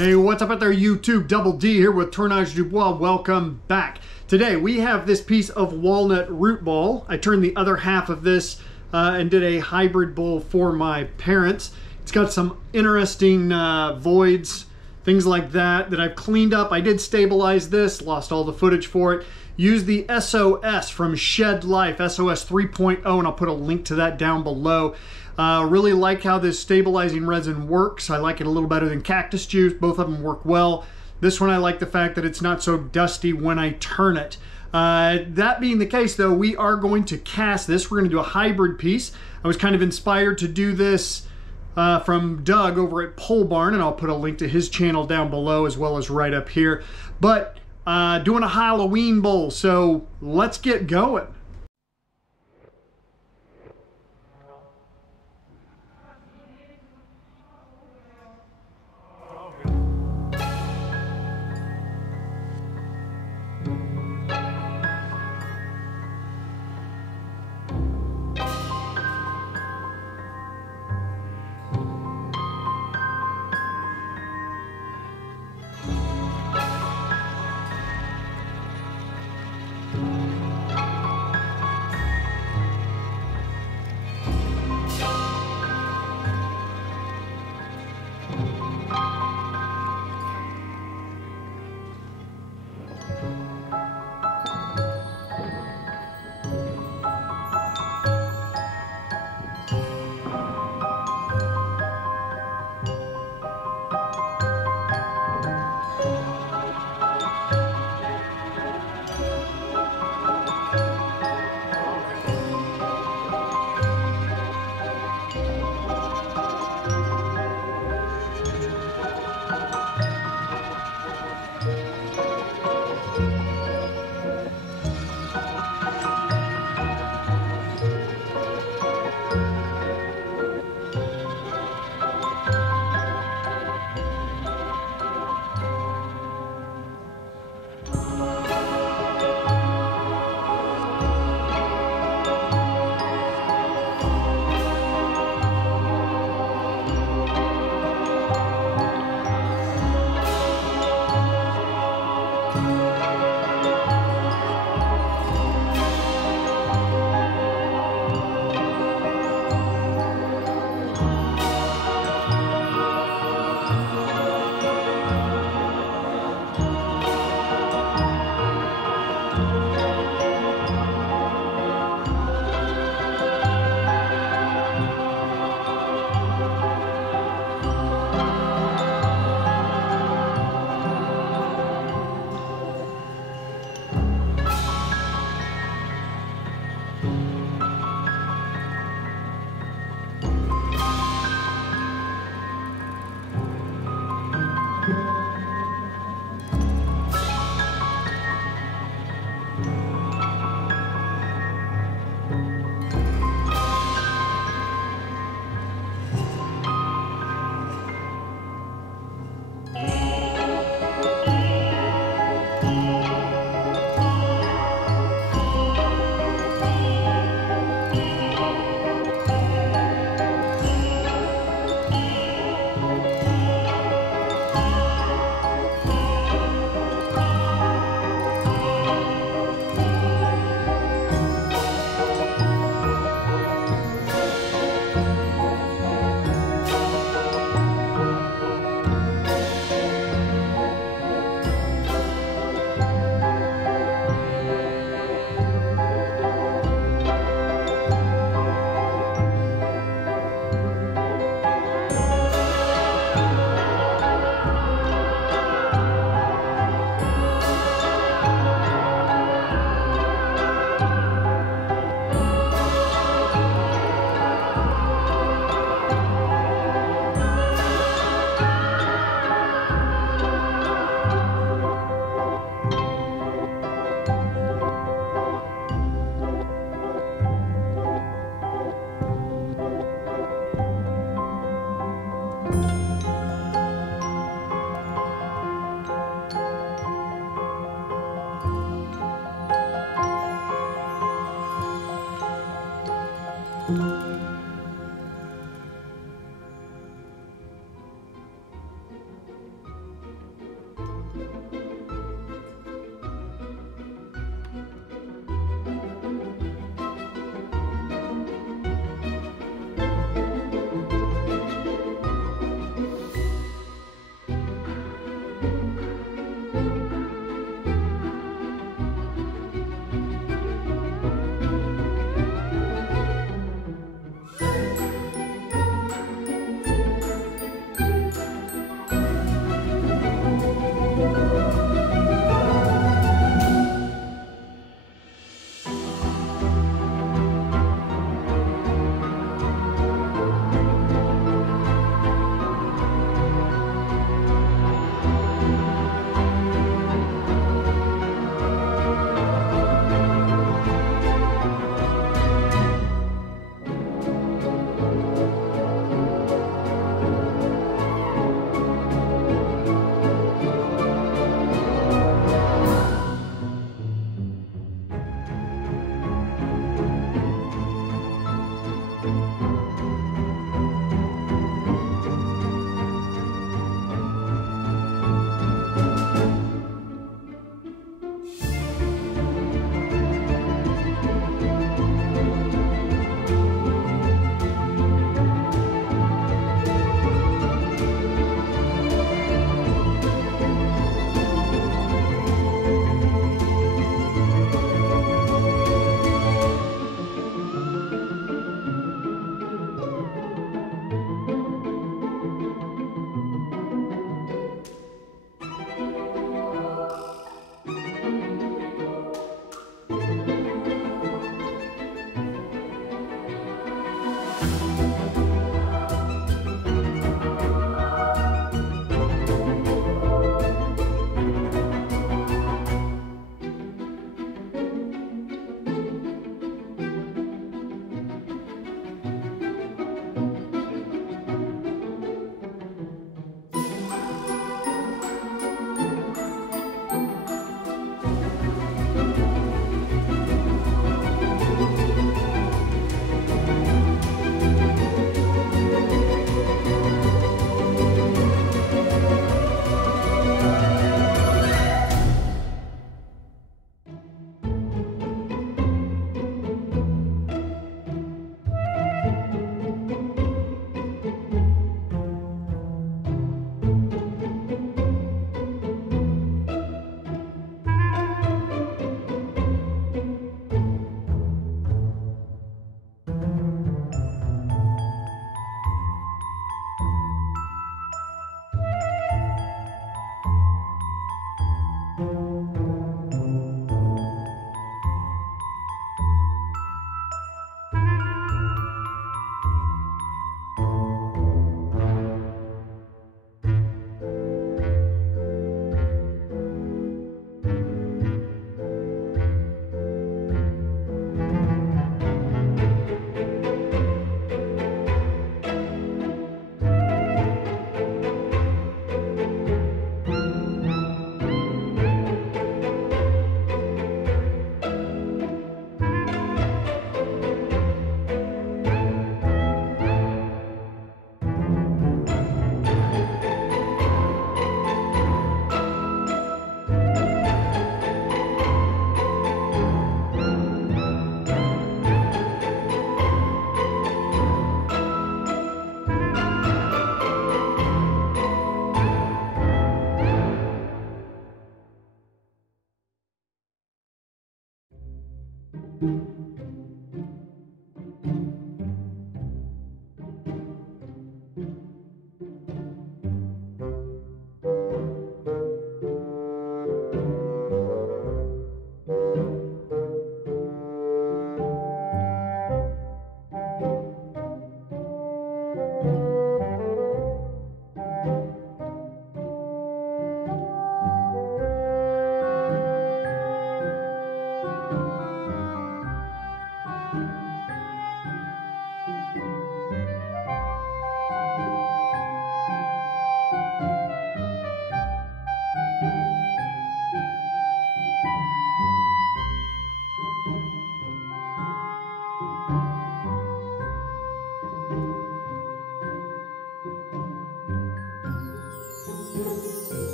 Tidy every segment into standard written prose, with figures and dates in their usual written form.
Hey, what's up out there, YouTube? Double D here with Tournage du Bois. Welcome back. Today we have this piece of walnut root ball. I turned the other half of this and did a hybrid bowl for my parents. It's got some interesting voids, things like that I've cleaned up. I did stabilize this, lost all the footage for it. Used the SOS from Shed Life, SOS 3.0, and I'll put a link to that down below. Really like how this stabilizing resin works. I like it a little better than cactus juice. Both of them work well. This one I like the fact that it's not so dusty when I turn it. That being the case though, we are going to cast this. We're going to do a hybrid piece. I was kind of inspired to do this from Doug over at Pohl Barn, and I'll put a link to his channel down below as well as right up here. But doing a Halloween bowl, so let's get going.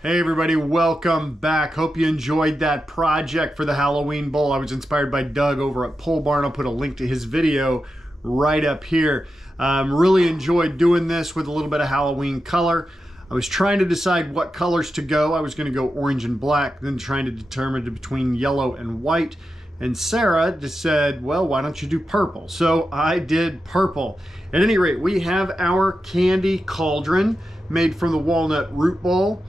Hey everybody, welcome back. Hope you enjoyed that project for the Halloween bowl. I was inspired by Doug over at Pohl Barn. I'll put a link to his video right up here. Really enjoyed doing this with a little bit of Halloween color. I was trying to decide what colors to go. I was going to go orange and black, then trying to determine between yellow and white. And Sarah just said, well, why don't you do purple? So I did purple. At any rate, we have our candy cauldron made from the walnut root ball.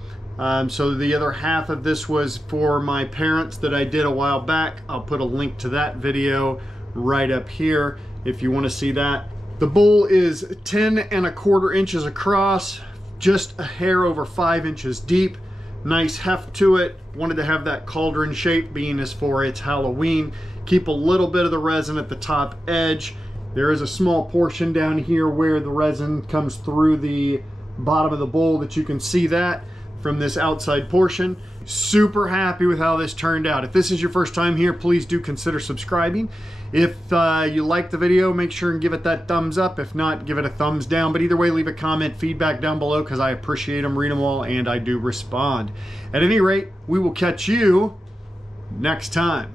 So the other half of this was for my parents that I did a while back. I'll put a link to that video right up here if you want to see that. The bowl is 10¼ inches across, just a hair over 5 inches deep. Nice heft to it. Wanted to have that cauldron shape, being as for it's Halloween. Keep a little bit of the resin at the top edge. There is a small portion down here where the resin comes through the bottom of the bowl that you can see that from this outside portion. Super happy with how this turned out. If this is your first time here, please do consider subscribing. If you like the video, make sure and give it that thumbs up. If not, give it a thumbs down. But either way, leave a comment, feedback down below, because I appreciate them, read them all, and I do respond. At any rate, we will catch you next time.